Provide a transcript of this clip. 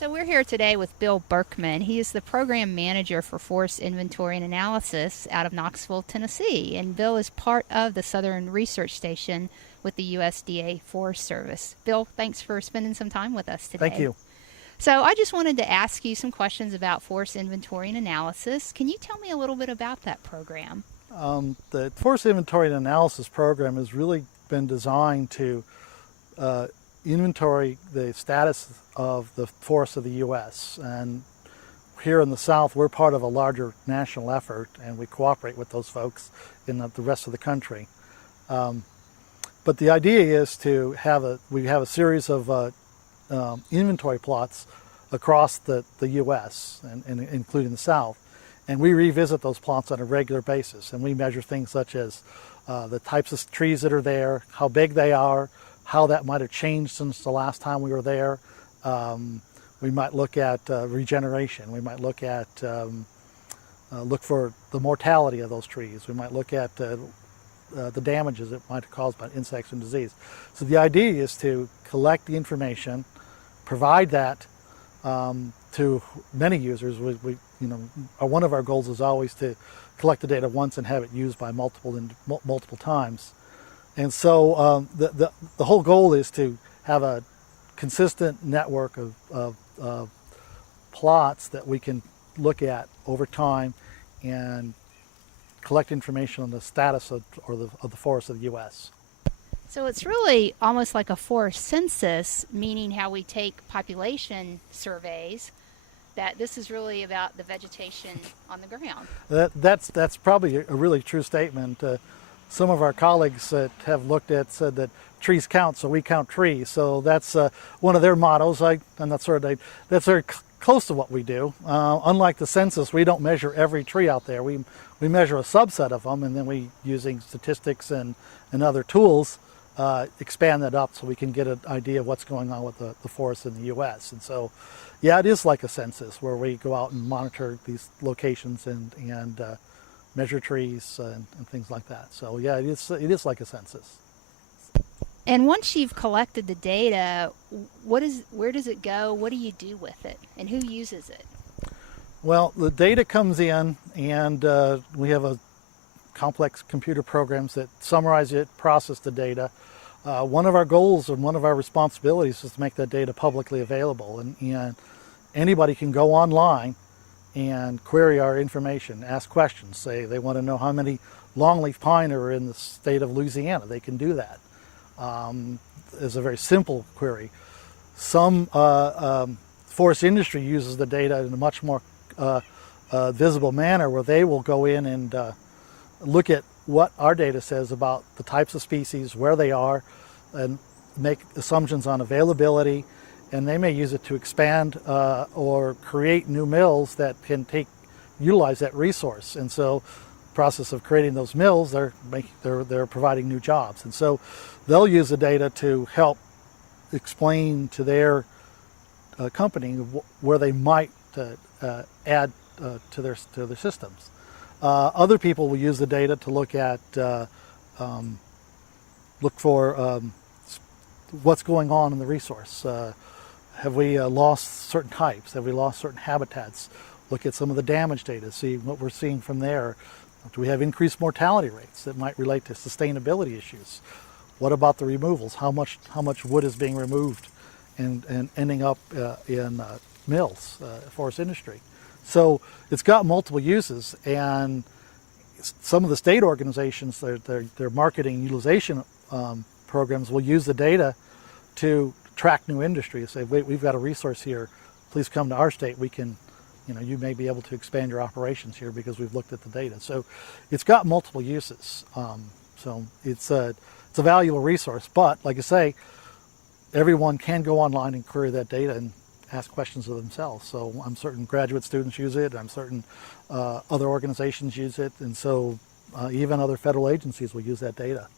So we're here today with Bill Burkman. He is the program manager for forest inventory and analysis out of Knoxville, Tennessee. And Bill is part of the Southern Research Station with the USDA Forest Service. Bill, thanks for spending some time with us today. Thank you. So I just wanted to ask you some questions about forest inventory and analysis. Can you tell me a little bit about that program? The Forest Inventory and Analysis program has really been designed to inventory the status of the forests of the U.S. And here in the South, we're part of a larger national effort, and we cooperate with those folks in the rest of the country. But the idea is to have we have a series of inventory plots across the U.S. and including the South. And we revisit those plots on a regular basis, and we measure things such as the types of trees that are there, how big they are, how that might have changed since the last time we were there. We might look at regeneration. We might look at look for the mortality of those trees. We might look at the damages it might have caused by insects and disease. So the idea is to collect the information, provide that to many users. One of our goals is always to collect the data once and have it used by multiple times. And so the whole goal is to have a consistent network of plots that we can look at over time and collect information on the status of the forests of the U.S. So it's really almost like a forest census, meaning how we take population surveys, that this is really about the vegetation on the ground. That's probably a really true statement. Some of our colleagues that have looked at said that trees count, so we count trees. So that's one of their mottos. That's very close to what we do. Unlike the census, we don't measure every tree out there. We measure a subset of them, and then we, using statistics and other tools, expand that up so we can get an idea of what's going on with the forests in the U.S. And so, yeah, it is like a census where we go out and monitor these locations and measure trees and things like that. So yeah, it is like a census. And once you've collected the data, where does it go? What do you do with it? And who uses it? Well, the data comes in, and we have a complex computer programs that summarize it, process the data. One of our goals and one of our responsibilities is to make that data publicly available, and anybody can go online and query our information, ask questions. Say they want to know how many longleaf pine are in the state of Louisiana. They can do that. It's a very simple query. Some forest industry uses the data in a much more visible manner, where they will go in and look at what our data says about the types of species, where they are, and make assumptions on availability. And they may use it to expand or create new mills that can utilize that resource. And so, the process of creating those mills, they're providing new jobs. And so, they'll use the data to help explain to their company where they might add to their systems. Other people will use the data to look for what's going on in the resource. Have we lost certain types? Have we lost certain habitats? Look at some of the damage data, see what we're seeing from there. Do we have increased mortality rates that might relate to sustainability issues? What about the removals? How much wood is being removed and ending up in mills, forest industry? So it's got multiple uses, and some of the state organizations, their marketing utilization programs will use the data to track new industry. Say, wait, we've got a resource here. Please come to our state. We can, you may be able to expand your operations here because we've looked at the data. So it's got multiple uses. So it's a valuable resource. But like I say, everyone can go online and query that data and ask questions of themselves. So I'm certain graduate students use it. I'm certain other organizations use it. And so even other federal agencies will use that data.